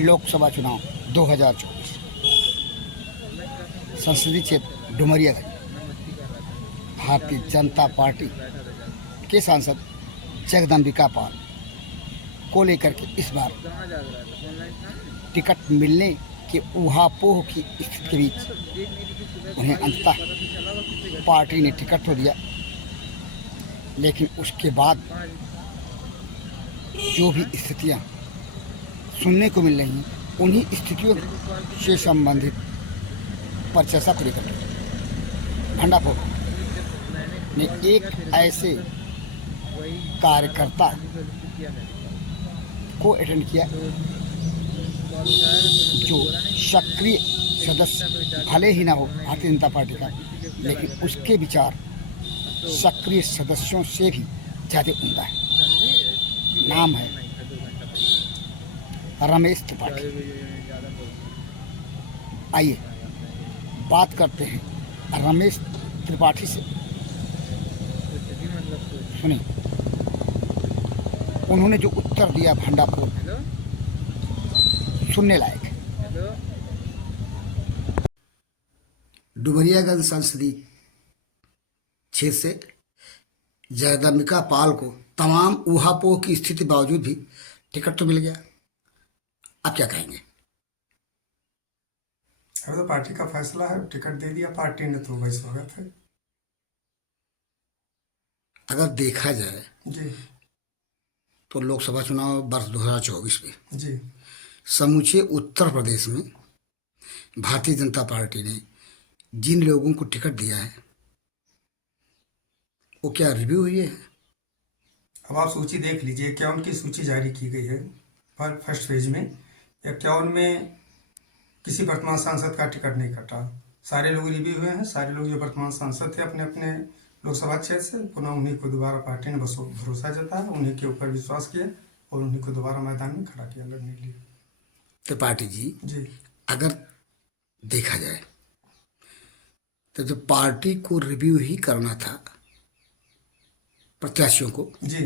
लोकसभा चुनाव 2024 संसदीय क्षेत्र डुमरियागंज भारतीय जनता पार्टी के सांसद जगदम्बिका पाल को लेकर के इस बार टिकट मिलने के ऊहापोह की स्थिति के बीच उन्हें अंततः पार्टी ने टिकट तो दिया, लेकिन उसके बाद जो भी स्थितियां सुनने को मिल रही हैं, उन्हीं स्थितियों से संबंधित पर चर्चा पूरी कर भंडापुर ने एक ऐसे कार्यकर्ता को अटेंड किया जो सक्रिय सदस्य भले ही ना हो भारतीय जनता पार्टी का, लेकिन उसके विचार सक्रिय सदस्यों से भी ज़्यादा उम्दा है। नाम है रमेश त्रिपाठी। आइए बात करते हैं रमेश त्रिपाठी से। सुनिए उन्होंने जो उत्तर दिया भंडापुर, सुनने लायक है। डुमरियागंज संसदीय क्षेत्र से जगदम्बिका पाल को तमाम ऊहापोह की स्थिति बावजूद भी टिकट तो मिल गया। आप क्या कहेंगे? अब तो पार्टी का फैसला है, टिकट दे दिया पार्टी ने, तो भाई स्वागत है। अगर देखा जाए जी तो लोकसभा चुनाव वर्ष 2024 में जी समूचे उत्तर प्रदेश में भारतीय जनता पार्टी ने जिन लोगों को टिकट दिया है, वो क्या रिव्यू हुई है? अब आप सूची देख लीजिए। 51 की सूची जारी की गई है फर्स्ट फेज में। 51 में किसी वर्तमान सांसद का टिकट नहीं कटा। सारे लोग रिव्यू हुए हैं। सारे लोग जो वर्तमान सांसद थे अपने अपने लोकसभा क्षेत्र से, पुनः उन्हीं को दोबारा पार्टी ने भरोसा जताया, उन्हीं के ऊपर विश्वास किया और उन्हीं को दोबारा मैदान में खड़ा किया लड़ने के लिए। त्रिपाठी जी, जी अगर देखा जाए तो जो पार्टी को रिव्यू ही करना था प्रत्याशियों को, जी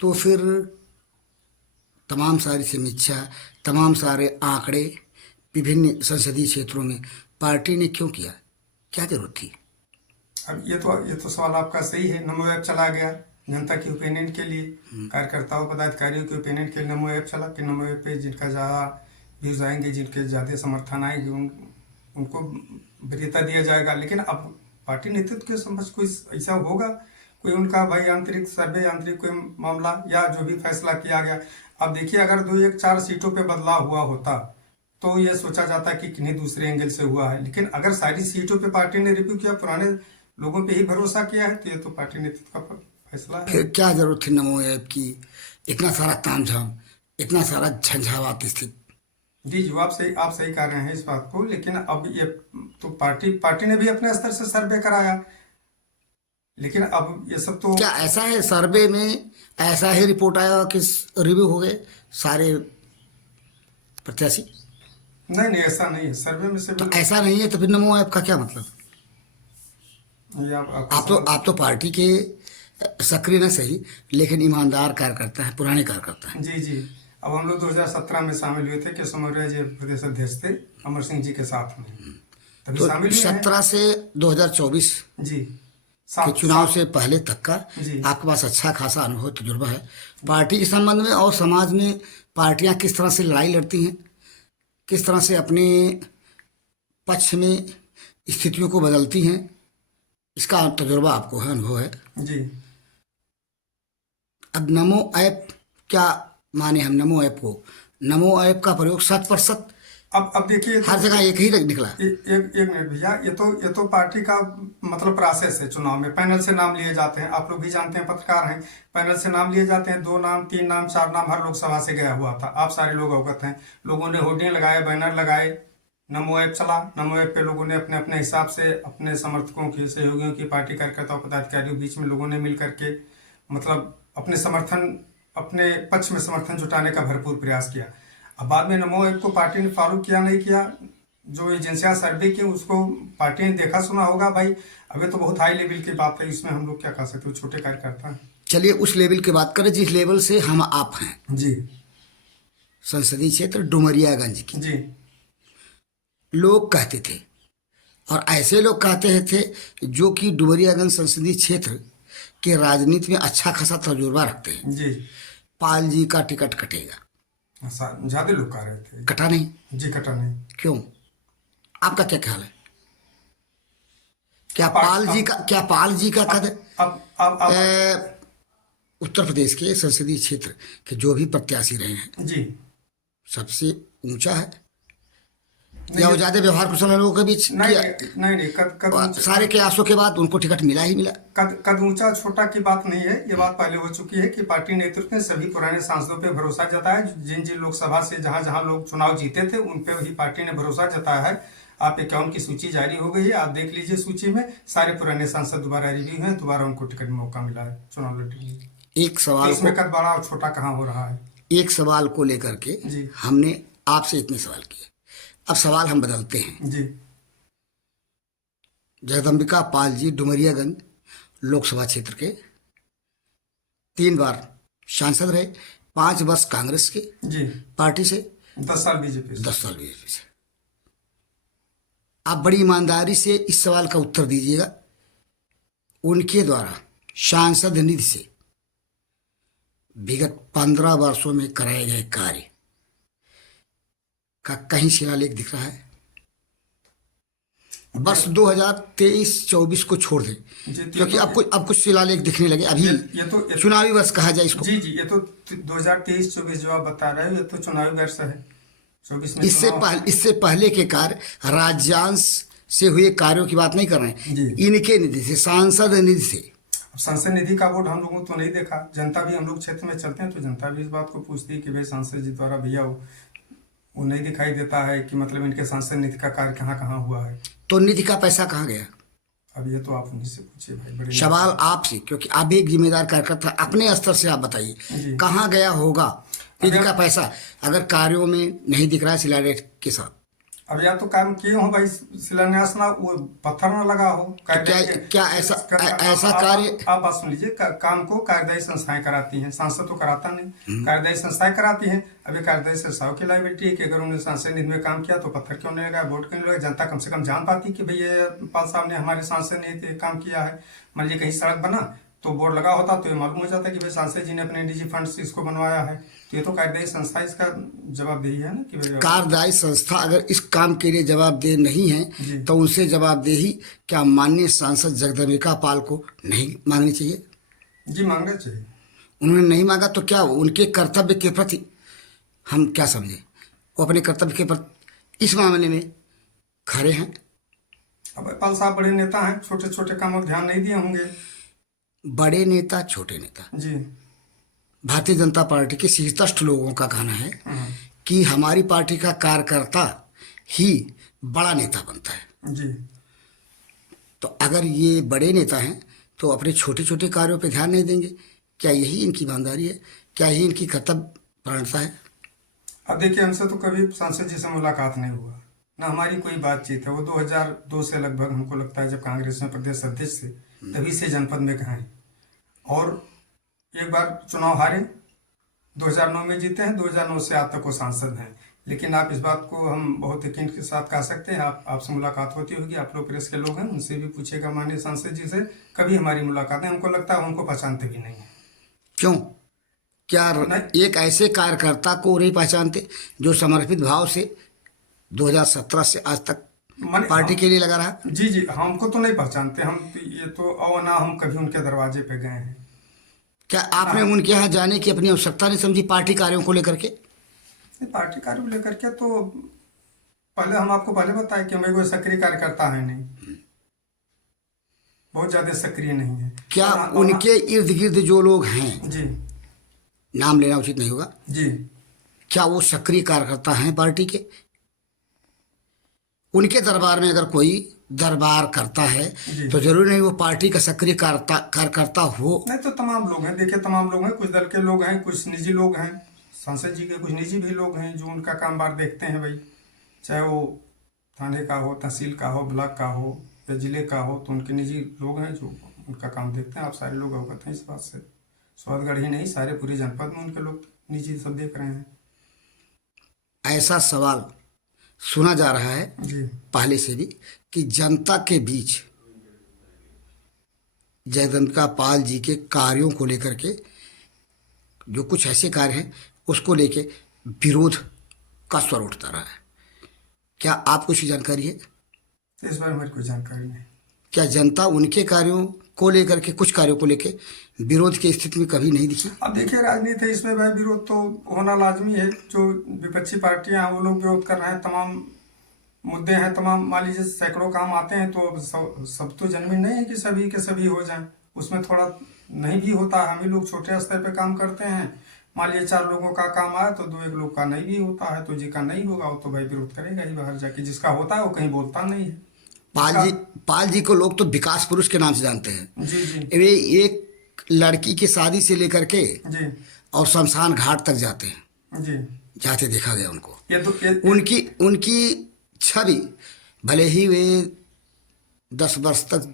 तो फिर तमाम सारी समीक्षा, तमाम सारे आंकड़े विभिन्न संसदीय क्षेत्रों में पार्टी ने क्यों किया? क्या जरूरत थी? अब ये तो सवाल आपका सही है। नमो ऐप चला गया जनता की ओपिनियन के लिए, कार्यकर्ताओं पदाधिकारियों के ओपिनियन के लिए नमो ऐप चला कि नमो ऐप पे जिनका ज़्यादा व्यूज आएंगे, जिनके ज़्यादा समर्थन आएंगे, उनको वरीयता दिया जाएगा। लेकिन अब पार्टी नेतृत्व के समझ कोई ऐसा होगा, कोई उनका भाई आंतरिक सर्वे, आंतरिक कोई मामला या जो भी फैसला किया गया। अब देखिए, अगर 2-1-4 सीटों पे बदलाव हुआ होता तो ये सोचा जाता कि किन्हीं दूसरे एंगल से हुआ है। लेकिन अगर सारी सीटों पे पार्टी ने रिव्यू किया, पुराने लोगों पे ही भरोसा किया है, तो ये तो पार्टी नेतृत्व का फैसला है। फिर क्या जरूरत थी नमो ऐप की? इतना सारा तामझाम, इतना सारा झंझावात स्थिति। जी आप सही कह रहे हैं इस बात को। लेकिन अब ये तो पार्टी ने भी अपने स्तर से सर्वे कराया। लेकिन अब ये सब तो क्या ऐसा है सर्वे में ऐसा ही रिपोर्ट आया कि रिव्यू हो गए सारे प्रत्याशी? नहीं, ऐसा नहीं है सर्वे में से। तो ऐसा नहीं है तो फिर नमो ऐप का क्या मतलब? आप तो पार्टी के सक्रिय न सही, लेकिन ईमानदार कार्यकर्ता है, पुराने कार्यकर्ता है। जी अब हम लोग 2017 में शामिल हुए थे कि समन्वय जी प्रदेश अध्यक्ष थे अमर सिंह जी के साथ में, तभी तो शामिल हुए 17 से 2024 जी के चुनाव से पहले तक का जी आपके पास अच्छा खासा अनुभव, तजुर्बा है पार्टी के संबंध में, और समाज में पार्टियां किस तरह से लड़ाई लड़ती हैं, किस तरह से अपने पक्ष में स्थितियों को बदलती हैं, इसका तजुर्बा आपको है, अनुभव है जी। अब नमो ऐप क्या माने हम? नमो ऐप को, नमो ऐप का प्रयोग 100% अब देखिए हर जगह एक ही निकला। एक मिनट भैया, ये तो पार्टी का मतलब प्रोसेस है। चुनाव में पैनल से नाम लिए जाते हैं, आप लोग भी जानते हैं, पत्रकार हैं। पैनल से नाम लिए जाते हैं, 2 नाम 3 नाम 4 नाम हर लोकसभा से गया हुआ था। आप सारे लोग अवगत हैं। लोगों ने होर्डिंग लगाए, बैनर लगाए, नमो ऐप चला। नमो ऐप पे लोगों ने अपने अपने हिसाब से अपने समर्थकों की, सहयोगियों की, पार्टी कार्यकर्ताओं पदाधिकारियों बीच में लोगों ने मिल करके मतलब अपने समर्थन, अपने पक्ष में समर्थन जुटाने का भरपूर प्रयास किया। अब बाद में नमो ऐप को पार्टी ने फॉलो किया नहीं किया, जो एजेंसियां सर्वे की उसको पार्टी ने देखा सुना होगा। भाई अभी तो बहुत हाई लेवल की बात है, इसमें हम लोग क्या कह सकते हैं, छोटे कार्यकर्ता हैं। चलिए उस लेवल की बात करें जिस लेवल से हम आप हैं। जी संसदीय क्षेत्र डुमरियागंज की। जी लोग कहते थे, और ऐसे लोग कहते थे जो कि डुमरियागंज संसदीय क्षेत्र के राजनीति में अच्छा खासा तजुर्बा रखते हैं, जी। पाल जी का टिकट कटेगा। ज्यादा लोग कह रहे थे। कटा नहीं, जी कटा नहीं। क्यों? आपका क्या ख्याल है? क्या अब पाल जी का, क्या पाल जी का कद अब उत्तर प्रदेश के संसदीय क्षेत्र के जो भी प्रत्याशी रहे हैं जी सबसे ऊंचा है, नहीं या वो ज्यादा व्यवहार कुशल लोगों के बीच नहीं किया? नहीं नहीं कद सारे प्रयासों के बाद उनको टिकट मिला ही मिला। कद ऊंचा छोटा की बात नहीं है। ये बात पहले हो चुकी है कि पार्टी नेतृत्व ने सभी पुराने सांसदों पे भरोसा जताया। जिन जिन लोकसभा से जहां जहां लोग चुनाव जीते थे उन पे ही पार्टी ने भरोसा जताया है। आप 51 की सूची जारी हो गई है, आप देख लीजिए सूची में सारे पुराने सांसद दोबारा रिव्यू हैं, दोबारा उनको टिकट में मौका मिला है चुनाव लड़ने के लिए। एक तो सवाल इसमें को कद बड़ा और छोटा कहाँ हो रहा है। एक सवाल को लेकर के जी हमने आपसे इतने सवाल किए, अब सवाल हम बदलते हैं। जी जगदम्बिका पाल जी डुमरियागंज लोकसभा क्षेत्र के 3 बार सांसद रहे, 5 वर्ष कांग्रेस के जी। पार्टी से, 10 साल बीजेपी से। 10 साल बीजेपी से। आप बड़ी ईमानदारी से इस सवाल का उत्तर दीजिएगा, उनके द्वारा सांसद निधि से विगत 15 वर्षों में कराए गए कार्य का कहीं शिलालेख दिख रहा है? वर्ष 2023-24 को छोड़ दें, जी तो क्योंकि अब कुछ शिलालेख दिखने लगे। अभी ये तो चुनावी वर्ष कहा जाए इसको। जी जी ये तो 2023-24 जो आप बता रहे हो ये तो चुनावी वर्ष है। 24 में इससे पहले के कार्य, राज्यांश से हुए कार्यों की बात नहीं कर रहे हैं, जी। इनके निधि से, सांसद निधि से। अब सांसद निधि का बोर्ड हम लोगों तो नहीं देखा। जनता भी, हम लोग क्षेत्र में चलते हैं तो जनता भी इस बात को पूछती है कि भाई सांसद जी द्वारा भैया वो नहीं दिखाई देता है कि मतलब इनके सांसद निधि का कार्य कहाँ कहाँ हुआ है। तो निधि का पैसा कहाँ गया? अब ये तो आप उन्हीं से पूछिए भाई। बड़े सवाल आपसे, क्योंकि आप भी एक जिम्मेदार कार्यकर्ता, अपने स्तर से आप बताइए कहाँ गया होगा निधि का पैसा, अगर कार्यों में नहीं दिख रहा है शिलालेख के साथ। अब या तो काम किए हो भाई, शिलान्यास ना वो पत्थर ना लगा हो। क्या ऐसा कार्य? आप बात सुन लीजिए। काम को कार्यदायी संस्थाएं कराती हैं, सांसद तो कराता नहीं, कार्यदायी संस्थाएं कराती हैं। अब ये कार्यदायी संस्थाओं की लायबिलिटी है कि अगर उन्होंने सांसद निधि में काम किया तो पत्थर क्यों नहीं लगा, वोट क्यों नहीं लगा। जनता कम से कम जान पाती कि भाई ये पाल साहब ने हमारे सांसद निधि काम किया है। मान लीजिए कहीं सड़क बना तो बोर्ड लगा होता तो ये मालूम हो जाता कि भाई सांसद जी ने अपने निजी फंड से इसको बनवाया है। तो ये तो कार्यदायी संस्था इसका जवाबदेही है ना कि भाई कार्यदायी संस्था अगर इस काम के लिए जवाबदेह नहीं है तो उनसे जवाबदेही क्या माननीय सांसद जगदम्बिका पाल को नहीं मांगनी चाहिए? जी मांगना चाहिए। उन्होंने नहीं मांगा तो क्या उनके कर्तव्य के प्रति हम क्या समझे? वो अपने कर्तव्य के प्रति इस मामले में खड़े हैं। अब पाल साहब बड़े नेता हैं, छोटे छोटे कामों पर ध्यान नहीं दिए होंगे। बड़े नेता, छोटे नेता, जी भारतीय जनता पार्टी के शीर्षस्थ लोगों का कहना है कि हमारी पार्टी का कार्यकर्ता ही बड़ा नेता बनता है। जी तो अगर ये बड़े नेता हैं तो अपने छोटे छोटे कार्यों पे ध्यान नहीं देंगे? क्या यही इनकी ईमानदारी है? क्या यही इनकी कर्तव्य परायणता है? अब देखिए, हमसे तो कभी सांसद जी से मुलाकात नहीं हुआ, ना हमारी कोई बातचीत है। वो 2002 से लगभग हमको लगता है जब कांग्रेस में प्रदेश अध्यक्ष थे तभी से जनपद में कहाँ हैं। और एक बार चुनाव हारे, 2009 में जीते हैं, 2009 से आज तक वो सांसद हैं। लेकिन आप इस बात को हम बहुत यकीन के साथ कह सकते हैं, आपसे मुलाकात होती होगी, आप लोग प्रेस के लोग हैं, उनसे भी पूछेगा माननीय सांसद जी से, कभी हमारी मुलाकात है। हमको लगता है उनको पहचानते भी नहीं है। क्यों? क्या एक ऐसे कार्यकर्ता को नहीं पहचानते जो समर्पित भाव से 2017 से आज तक पार्टी के लिए लगा रहा? जी जी, हमको तो नहीं पहचानते। हम ये तो और ना हम कभी उनके दरवाजे पे गए हैं। क्या आपने उनके यहाँ जाने की अपनी आवश्यकता नहीं समझी पार्टी कार्यों को लेकर के? पार्टी कार्य को लेकर के तो पहले हम आपको पहले बताए कि मैं कोई सक्रिय कार्यकर्ता है नहीं, बहुत ज्यादा सक्रिय नहीं है। क्या उनके इर्द गिर्द जो लोग हैं, जी नाम लेना उचित नहीं होगा, जी, क्या वो सक्रिय कार्यकर्ता हैं पार्टी के? उनके दरबार में अगर कोई दरबार करता है तो जरूरी नहीं वो पार्टी का सक्रिय कार्यकर्ता हो। नहीं तो तमाम लोग हैं, देखिए तमाम लोग हैं, कुछ दल के लोग हैं, कुछ निजी लोग हैं, सांसद जी के कुछ निजी भी लोग हैं जो उनका काम बार देखते हैं भाई, चाहे वो थाने का हो, तहसील का हो, ब्लॉक का हो या जिले का हो, तो उनके निजी लोग हैं जो उनका काम देखते हैं। आप सारे लोग अवगत हैं इस बात से, स्वादगढ़ ही नहीं सारे पूरे जनपद में उनके लोग निजी सब देख रहे हैं। ऐसा सवाल सुना जा रहा है जी पहले से भी कि जनता के बीच जगदम्बिका पाल जी के कार्यों को लेकर के, जो कुछ ऐसे कार्य हैं उसको लेके विरोध का स्वर उठता रहा है। क्या आपको इसकी जानकारी है? इस बारे में मेरी कोई जानकारी नहीं। क्या जनता उनके कार्यों को लेकर के, कुछ कार्यों को लेके विरोध की स्थिति में कभी नहीं दिखी? अब देखिए, राजनीति है, इसमें भाई विरोध तो होना लाजमी है। जो विपक्षी पार्टियां हैं वो लोग विरोध कर रहे हैं, तमाम मुद्दे हैं, तमाम मान लीजिए सैकड़ों काम आते हैं, तो अब सब तो जन्मी नहीं है कि सभी के सभी हो जाएं। उसमें थोड़ा नहीं भी होता है। हम ही लोग छोटे स्तर पे काम करते हैं, मान लीजिए 4 लोगों का काम आया तो 2-1 लोग का नहीं भी होता है, तो जिसका नहीं होगा वो तो भाई विरोध करेगा ही बाहर जाके। जिसका होता है वो कहीं बोलता नहीं है। पाल जी को लोग तो विकास पुरुष के नाम से जानते हैं। जी जी वे एक लड़की की शादी से लेकर के जी और शमशान घाट तक जाते हैं, जी। जाते देखा गया उनको। ये उनकी छवि, भले ही वे 10 वर्ष तक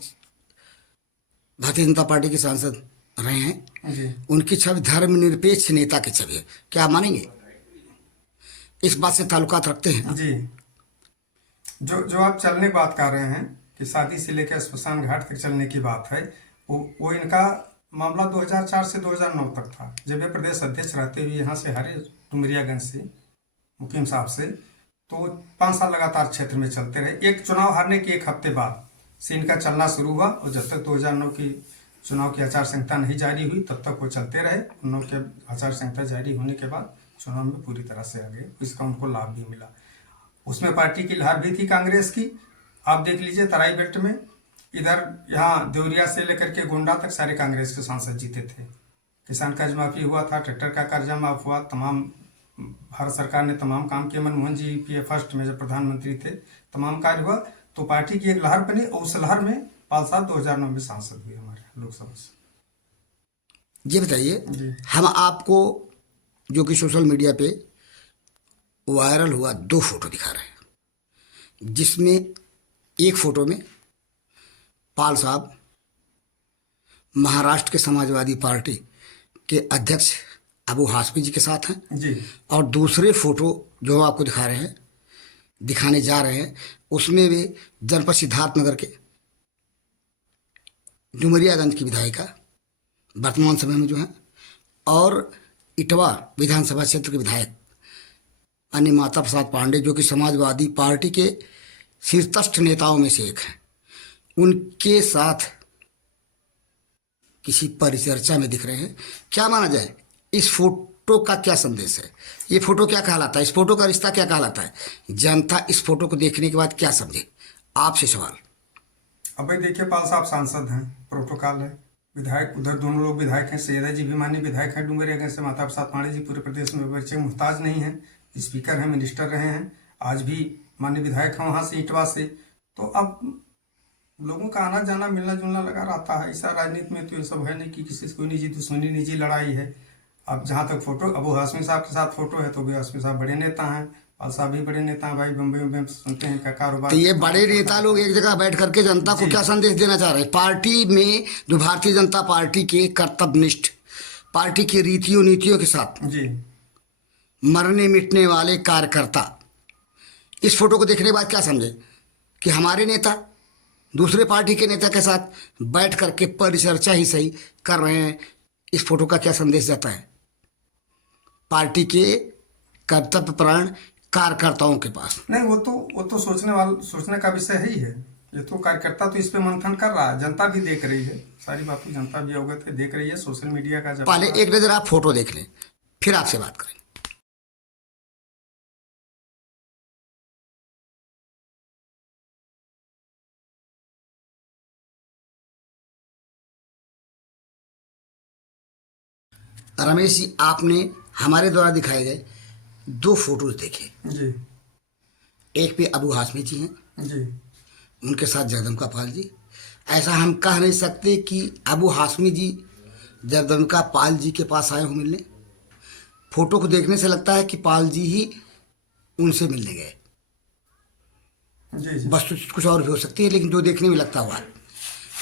भारतीय जनता पार्टी के सांसद रहे हैं, जी उनकी छवि धर्मनिरपेक्ष नेता की छवि है। क्या आप मानेंगे? इस बात से ताल्लुकात रखते हैं? जी। जो आप चलने की बात कर रहे हैं कि शादी से लेकर स्मशान घाट तक चलने की बात है, वो इनका मामला 2004 से 2009 तक था, जब वे प्रदेश अध्यक्ष रहते हुए यहाँ से हारे डुमरियागंज से मुकीम साहब से, तो 5 साल लगातार क्षेत्र में चलते रहे। एक चुनाव हारने के 1 हफ्ते बाद से इनका चलना शुरू हुआ, और जब तक 2009 की चुनाव की आचार संहिता नहीं जारी हुई तब तक वो चलते रहे। उन के आचार संहिता जारी होने के बाद चुनाव में पूरी तरह से आ गए, इसका उनको लाभ भी मिला। उसमें पार्टी की लहर भी थी कांग्रेस की। आप देख लीजिए तराई बेल्ट में, इधर यहाँ देवरिया से लेकर के गोंडा तक सारे कांग्रेस के सांसद जीते थे। किसान कर्ज माफी हुआ था, ट्रैक्टर का कर्जा माफ हुआ, तमाम भारत सरकार ने तमाम काम किए। मनमोहन जी पीए फर्स्ट में जब प्रधानमंत्री थे तमाम कार्य हुआ, तो पार्टी की एक लहर बनी, और उस लहर में पाल साहब 2009 में सांसद हुए हमारे लोकसभा से। ये बताइए, जी हम आपको जो कि सोशल मीडिया पे वायरल हुआ 2 फोटो दिखा रहे हैं, जिसमें एक फोटो में पाल साहब महाराष्ट्र के समाजवादी पार्टी के अध्यक्ष अबू हाशमी जी के साथ हैं, जी और दूसरे फोटो जो हम आपको दिखाने जा रहे हैं उसमें वे जनपद सिद्धार्थनगर के डुमरियागंज की विधायिका वर्तमान समय में जो हैं, और इटवा विधानसभा क्षेत्र के विधायक अन्य माता प्रसाद पांडे, जो कि समाजवादी पार्टी के शीर्षस्थ नेताओं में से एक हैं, उनके साथ किसी परिचर्चा में दिख रहे हैं। क्या माना जाए, इस फोटो का क्या संदेश है? ये फोटो क्या कहलाता है? इस फोटो का रिश्ता क्या कहलाता है? जनता इस फोटो को देखने के बाद क्या समझे? आपसे सवाल। अब भाई देखिए, पाल साहब सांसद हैं, प्रोटोकॉल है। विधायक उधर दोनों लोग विधायक हैं, सैयदा जी भी माननीय विधायक हैं डुमरियागंज से, माता प्रसाद पांडे जी पूरे प्रदेश में परिचय मुहताज नहीं हैं, स्पीकर हैं, मिनिस्टर रहे हैं, आज भी माननीय विधायक हैं वहाँ से इटवा से। तो अब लोगों का आना जाना मिलना जुलना लगा रहता है। ऐसा राजनीति में तो ये सब है नहीं कि किसी से कोई निजी दुश्मनी निजी लड़ाई है। अब जहाँ तक फोटो अबू हाशमी साहब के साथ फोटो है, तो अबू हाशमी साहब बड़े नेता हैं, पाल साहब भी बड़े नेता हैं भाई, बम्बई में सुनते हैं का कारोबार। तो ये बड़े नेता लोग एक जगह बैठ करके जनता को क्या संदेश देना चाह रहे हैं? पार्टी में जो भारतीय जनता पार्टी के कर्तव्यनिष्ठ, पार्टी की रीतियों नीतियों के साथ जी मरने मिटने वाले कार्यकर्ता इस फोटो को देखने के बाद क्या समझे कि हमारे नेता दूसरे पार्टी के नेता के साथ बैठ करके परिचर्चा ही सही कर रहे हैं? इस फोटो का क्या संदेश जाता है पार्टी के कर्तव्यपरायण कार्यकर्ताओं के पास? नहीं, वो तो सोचने का विषय ही है। ये तो कार्यकर्ता तो इस पे मंथन कर रहा है, जनता भी देख रही है, सारी बातें जनता भी अवगत है, देख रही है सोशल मीडिया का। जब पहले एक नजर आप फोटो देख लें, फिर आपसे बात करें। रमेश जी, आपने हमारे द्वारा दिखाए गए 2 फोटोज देखे। जी एक पे अबू हाशमी जी हैं, जी उनके साथ जगदम्बिका पाल जी। ऐसा हम कह नहीं सकते कि अबू हाशमी जी जगदम्बिका पाल जी के पास आए हो मिलने। फोटो को देखने से लगता है कि पाल जी ही उनसे मिलने गए। जी जी बस कुछ और भी हो सकती है, लेकिन जो देखने में लगता हुआ है।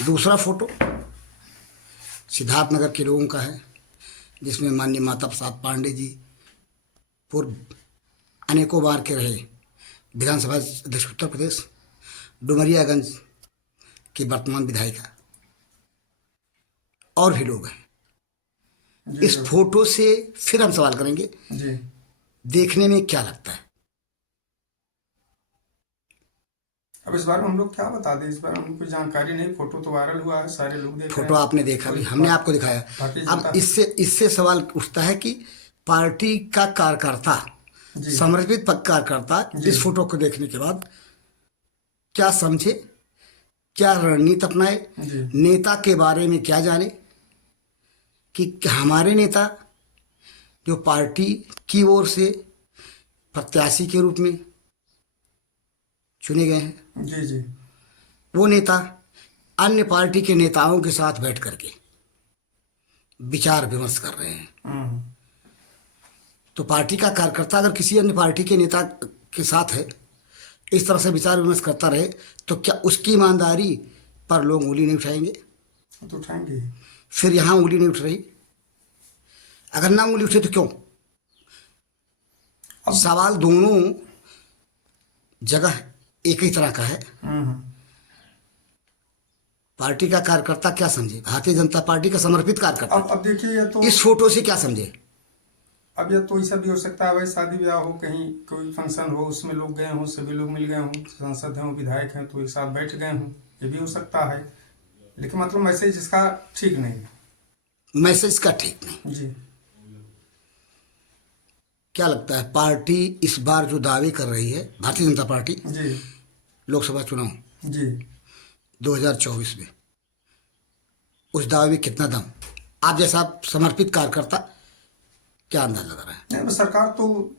दूसरा फोटो सिद्धार्थनगर के लोगों का है, जिसमें माननीय माता प्रसाद पांडे जी पूर्व अनेकों बार के रहे विधानसभा अध्यक्ष उत्तर प्रदेश, डुमरियागंज की वर्तमान विधायिका, और भी लोग हैं। जी इस फोटो से फिर हम सवाल करेंगे, जी देखने में क्या लगता है? अब इस बार में हम लोग क्या बता दें, इस बार हमको कोई जानकारी नहीं। फोटो तो वायरल हुआ है, सारे लोग देख रहे फोटो हैं। आपने देखा भी, कोई हमने आपको दिखाया। भारतीय अब जनता इससे सवाल उठता है कि पार्टी का कार्यकर्ता, जी समर्पित कार्यकर्ता जी इस फोटो को देखने के बाद क्या समझे, क्या रणनीति अपनाए, जी नेता के बारे में क्या जाने, कि हमारे नेता जो पार्टी की ओर से प्रत्याशी के रूप में चुने गए हैं, जी जी वो नेता अन्य पार्टी के नेताओं के साथ बैठ करके विचार विमर्श कर रहे हैं। हम्म, तो पार्टी का कार्यकर्ता अगर किसी अन्य पार्टी के नेता के साथ है, इस तरह से विचार विमर्श करता रहे, तो क्या उसकी ईमानदारी पर लोग उंगली नहीं उठाएंगे? तो उठाएंगे। फिर यहाँ उंगली नहीं उठ रही, अगर ना उंगली उठे तो क्यों? सवाल दोनों जगह एक ही तरह का है। हम्म, पार्टी का कार्यकर्ता क्या समझे, भारतीय जनता पार्टी का समर्पित कार्यकर्ता अब देखिए, ये तो इस फोटो से क्या समझे? अब ये तो ऐसा भी हो सकता है भाई, शादी ब्याह हो, कहीं कोई फंक्शन हो, उसमें लोग गए हों, सभी लोग मिल गए हों, सांसद हों, विधायक हैं, तो एक साथ बैठ गए हों, ये भी हो सकता है। लेकिन मतलब मैसेज इसका ठीक नहीं। मैसेज का ठीक नहीं। जी क्या लगता है, पार्टी इस बार जो दावे कर रही है, भारतीय जनता पार्टी, जी लोकसभा चुनाव जी 2024 में, उस दावे में कितना दम? आप जैसा समर्पित कार्यकर्ता क्या अंदाजा लगा रहा है? नहीं, अब सरकार तो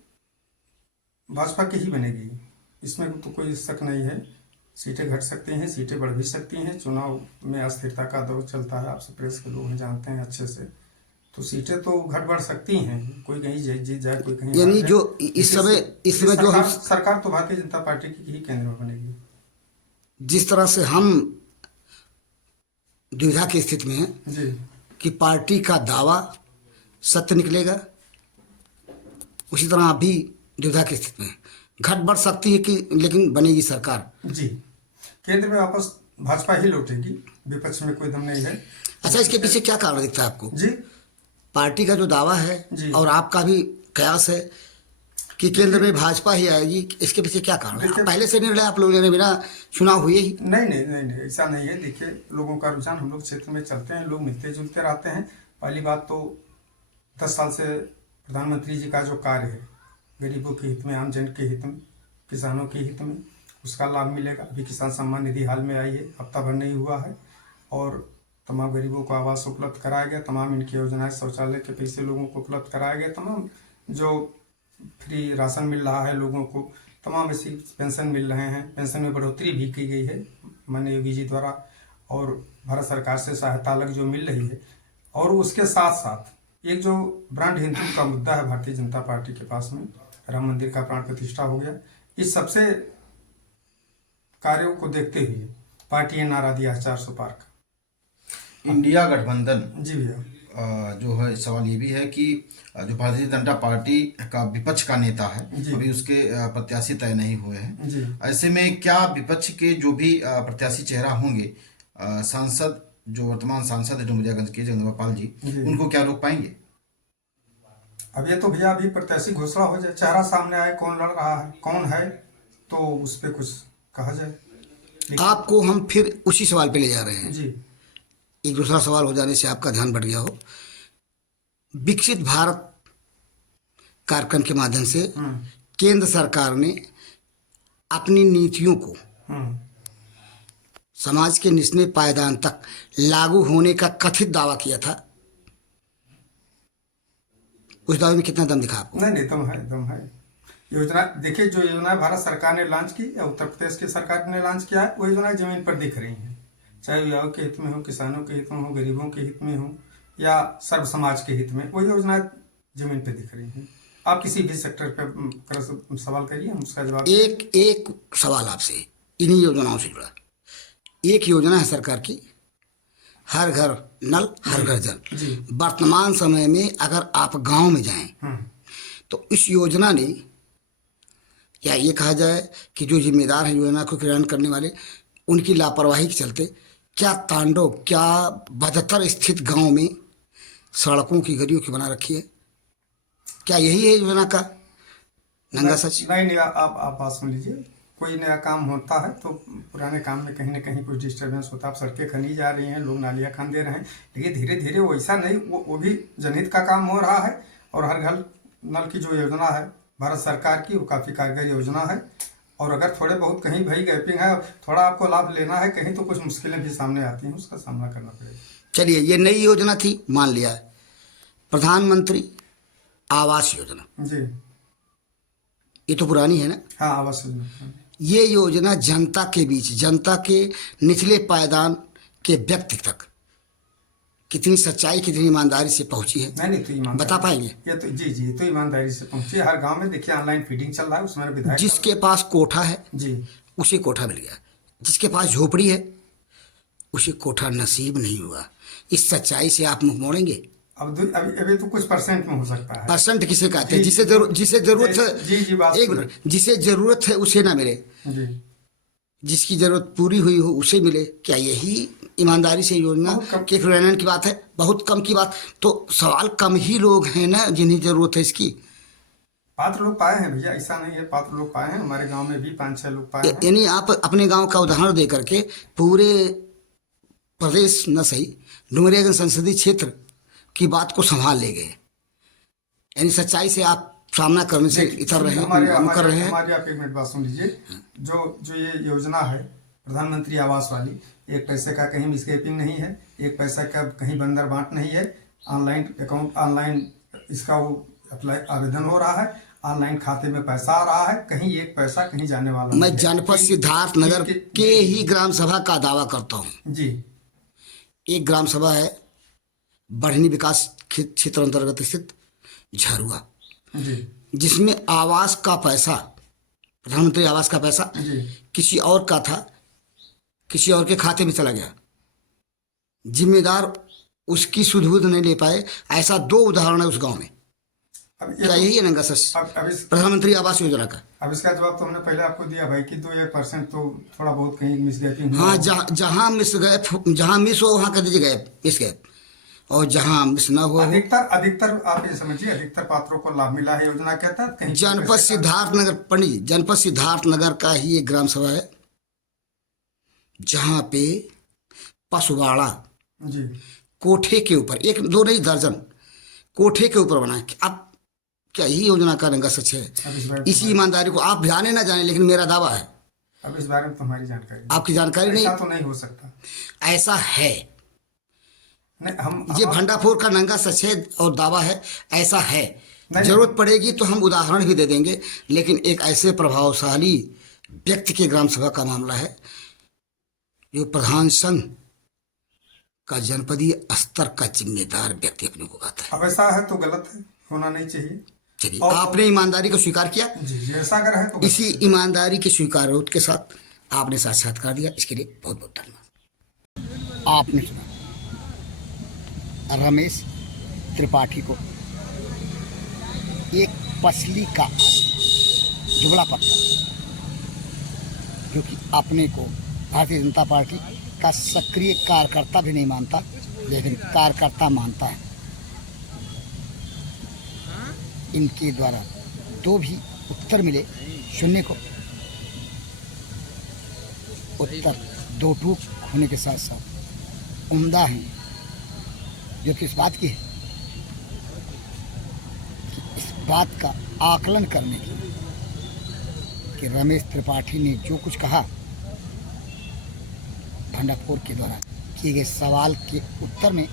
भाजपा की ही बनेगी, इसमें तो कोई शक नहीं है। सीटें घट सकती हैं, सीटें बढ़ भी सकती हैं। चुनाव में अस्थिरता का दौर चलता है, आपसे प्रेस के लोग हैं, जानते हैं अच्छे से। तो सीटें तो घट बढ़ सकती हैं, कोई कहीं जीत जाए, कोई कहीं हार यानी जाए। जो इस समय जो हम सरकार तो भारतीय जनता पार्टी की ही केंद्र में बनेगी। जिस तरह से हम दुविधा की स्थिति में हैं जी कि पार्टी का दावा सत्य निकलेगा, उसी तरह आप भी दुविधा की स्थिति में हैं। घट बढ़ सकती है कि, लेकिन बनेगी सरकार। जी केंद्र में वापस भाजपा ही लौटेगी, विपक्ष में कोई दम नहीं है। अच्छा, इसके पीछे क्या कारण दिखता है आपको? जी पार्टी का जो दावा है जी। और आपका भी कयास है कि केंद्र में भाजपा ही आएगी, इसके पीछे क्या कारण है? देखिए- पहले से निर्णय आप लोगों ने बिना चुनाव हुए ही? नहीं नहीं नहीं नहीं, ऐसा नहीं है। देखिए, लोगों का रुझान, हम लोग क्षेत्र में चलते हैं, लोग मिलते जुलते रहते हैं। पहली बात तो 10 साल से प्रधानमंत्री जी का जो कार्य है, गरीबों के हित में, आम जन के हित में, किसानों के हित में, उसका लाभ मिलेगा। अभी किसान सम्मान निधि हाल में आई है, हफ्ता भर नहीं हुआ है, और तमाम गरीबों को आवास उपलब्ध कराया गया, तमाम इनकी योजनाएं, शौचालय के पैसे लोगों को उपलब्ध कराया गया, तमाम जो फ्री राशन मिल रहा है लोगों को, तमाम ऐसी पेंशन मिल रहे हैं। पेंशन में बढ़ोतरी भी की गई है माननीय योगी जी द्वारा, और भारत सरकार से सहायता अलग जो मिल रही है। और उसके साथ साथ एक जो ब्रांड हिंदू का मुद्दा है भारतीय जनता पार्टी के पास में, राम मंदिर का प्राण प्रतिष्ठा हो गया। इस सबसे कार्यों को देखते हुए पार्टी ने नारा दिया है 400 पार का। इंडिया गठबंधन जी भैया। जो है, सवाल ये भी है कि जो भारतीय जनता पार्टी का विपक्ष का नेता है, जी। अभी उसके प्रत्याशी तय नहीं हुए हैं। जी ऐसे में क्या विपक्ष के जो भी प्रत्याशी चेहरा होंगे, सांसद जो वर्तमान सांसद है डुमरियागंज के जगदम्बा पाल जी, जी। उनको क्या रोक पाएंगे? अब ये तो भैया अभी प्रत्याशी घोषणा हो जाए, चेहरा सामने आए, कौन लड़ रहा है, कौन है, तो उस पर कुछ कहा जाए। आपको हम फिर उसी सवाल पे ले जा रहे हैं। जी एक दूसरा सवाल हो जाने से आपका ध्यान बढ़ गया हो। विकसित भारत कार्यक्रम के माध्यम से केंद्र सरकार ने अपनी नीतियों को हम्म समाज के निचले पायदान तक लागू होने का कथित दावा किया था। उस दावे में कितना दम दिखा आपको? नहीं नहीं, दम है, दम है। योजना देखिए, जो योजना भारत सरकार ने लॉन्च की या उत्तर प्रदेश की सरकार ने लॉन्च किया है, वो योजना जमीन पर दिख रही है। चाहे युवाओं के हित में हो, किसानों के हित में हो, गरीबों के हित में हो, या सर्व समाज के हित में, वो योजनाएं जमीन पे दिख रही हैं। आप किसी भी सेक्टर पे सवाल करिए, हम उसका जवाब। एक सवाल आपसे इन्हीं योजनाओं से जुड़ा। एक योजना है सरकार की, हर घर नल हर घर जल। जी वर्तमान समय में अगर आप गांव में जाएं हम्म तो इस योजना ने या ये कहा जाए कि जो जिम्मेदार हैं योजना को क्रियान्वयन करने वाले, उनकी लापरवाही के चलते क्या तांडव, क्या बदतर स्थित गांव में सड़कों की गलियों की बना रखी है? क्या यही है योजना का नंगा सच? नहीं, आप बात सुन लीजिए। कोई नया काम होता है तो पुराने काम में कहीं ना कहीं कुछ डिस्टर्बेंस होता है। अब सड़कें खनी जा रही हैं, लोग नालियाँ खान दे रहे हैं, लेकिन धीरे धीरे वैसा नहीं, वो भी जनहित का काम हो रहा है। और हर घर नल की जो योजना है भारत सरकार की, वो काफ़ी कारगर योजना है। और अगर थोड़े बहुत कहीं भाई गैपिंग है, थोड़ा आपको लाभ लेना है कहीं, तो कुछ मुश्किलें भी सामने आती हैं, उसका सामना करना पड़ेगा। चलिए, ये नई योजना थी, मान लिया है, प्रधानमंत्री आवास योजना, जी ये तो पुरानी है ना? हाँ, आवास योजना। ये योजना जनता के बीच, जनता के निचले पायदान के व्यक्ति तक कितनी सच्चाई, कितनी ईमानदारी से पहुंची है, नहीं तो ईमानदारी बता पाएंगे? ये तो जी ये तो ईमानदारी से पहुंची है। हर गांव में देखिए ऑनलाइन फीडिंग चल रहा है, उसमें विधायक जिसके पास कोठा है जी उसे कोठा मिल गया, जिसके पास झोपड़ी है उसे कोठा नसीब नहीं हुआ। इस सच्चाई से आप मुंह मोड़ेंगे? अभी तो कुछ परसेंट में हो सकता है। परसेंट किसे कहते हैं? जी, जिसे जरूरत है, जी बात एक मिनट, जिसे जरूरत है उसे ना मिले, जी जिसकी जरूरत पूरी हुई हो उसे मिले। क्या यही ईमानदारी से योजना के क्रियान्वयन की बात है? बहुत कम की बात तो सवाल, कम ही लोग हैं ना जिन्हें जरूरत है इसकी। पात्र लोग पाए हैं भैया, ऐसा नहीं है, पात्र लोग पाए हैं। हमारे गांव में भी 5-6 लोग पाए हैं। यानी आप अपने गांव का उदाहरण दे करके पूरे प्रदेश न सही, डुमरियागंज संसदीय क्षेत्र की बात को संभाल ले गए। यानी सच्चाई से आप सामना करने से इतर रहे हैं, कर रहे हैं। हमारी आप एक मिनट बात सुन लीजिए। जो ये योजना है प्रधानमंत्री आवास वाली, एक पैसे का कहीं मिसगैपिंग नहीं है, एक पैसा का कहीं बंदर बांट नहीं है। ऑनलाइन अकाउंट, ऑनलाइन इसका वो अप्लाई आवेदन हो रहा है, ऑनलाइन खाते में पैसा आ रहा है, कहीं एक पैसा कहीं जाने वाला मैं जनपद सिद्धार्थ नगर के ही ग्राम सभा का दावा करता हूँ। जी एक ग्राम सभा है बढ़नी विकास क्षेत्र अंतर्गत स्थित झरुआ, जी जिसमें आवास का पैसा, प्रधानमंत्री आवास का पैसा जी किसी और का था, किसी और के खाते में चला गया। जिम्मेदार उसकी सुध बुध नहीं ले पाए। ऐसा 2 उदाहरण है उस गांव में। क्या यही है नंगा सच प्रधानमंत्री आवास योजना का? अब इसका जवाब तो हमने पहले आपको दिया भाई कि 2-1% तो थोड़ा बहुत कहीं मिसगैपिंग। हाँ, जहाँ मिस गए, जहाँ मिस हो वहाँ कर दीजिए गए, मिस गए, और जहाँ मिस ना हो। अधिकतर आप ये समझिए, अधिकतर पात्रों को लाभ मिला है योजना के तहत। कहीं जनपद सिद्धार्थ नगर, पंडित जी, जनपद सिद्धार्थ नगर का ही एक ग्राम सभा है जहाँ पे पशुवाड़ा जी कोठे के ऊपर, 1-2 नहीं दर्जन कोठे के ऊपर बना है। अब क्या यही योजना का रंगा सच है? इसी ईमानदारी को आप जाने ना जाने, लेकिन मेरा दावा है। अब इस बारे में तो हमारी जानकारी, आपकी जानकारी नहीं? ऐसा तो नहीं हो सकता। ऐसा है, नहीं, हम ये भंडाफोर का नंगा सच है और दावा है, ऐसा है। जरूरत पड़ेगी तो हम उदाहरण भी दे देंगे, लेकिन एक ऐसे प्रभावशाली व्यक्ति के ग्राम सभा का मामला है जो प्रधान संघ का जनपदीय स्तर का जिम्मेदार व्यक्ति अपने को कहता है। अब ऐसा है तो गलत है, होना नहीं चाहिए। चलिए, आपने ईमानदारी को स्वीकार किया। जी ऐसा अगर है तो इसी ईमानदारी के स्वीकार के साथ आपने साक्षात्कार दिया, इसके लिए बहुत बहुत धन्यवाद। आपने सुना रमेश त्रिपाठी को एक पसली का जुबड़ा पत्थर, जो कि अपने को भारतीय जनता पार्टी का सक्रिय कार्यकर्ता भी नहीं मानता, लेकिन कार्यकर्ता मानता है। इनके द्वारा 2 भी उत्तर मिले सुनने को। उत्तर 2 टूक होने के साथ साथ उम्दा हैं, जो कि इस बात की है कि इस बात का आकलन करने के लिए कि रमेश त्रिपाठी ने जो कुछ कहा भंडाफोर के द्वारा किए गए सवाल के उत्तर में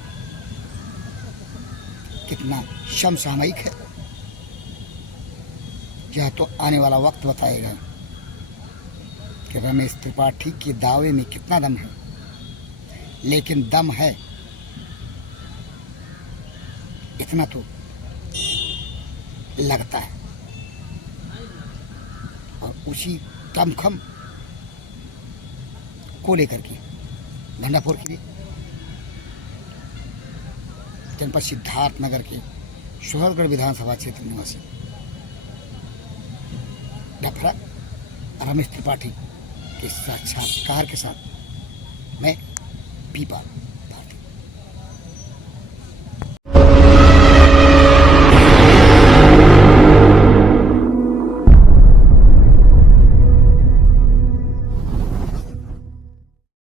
कितना समसामयिक है, यह तो आने वाला वक्त बताएगा कि रमेश त्रिपाठी के दावे में कितना दम है। लेकिन दम है, इतना तो लगता है। और उसी दमखम को लेकर के भंडाफोर के लिए जनपद सिद्धार्थ नगर के सोहरगढ़ विधानसभा क्षेत्र निवासी डफरा रमेश त्रिपाठी के साक्षात्कार के साथ मैं पीपा।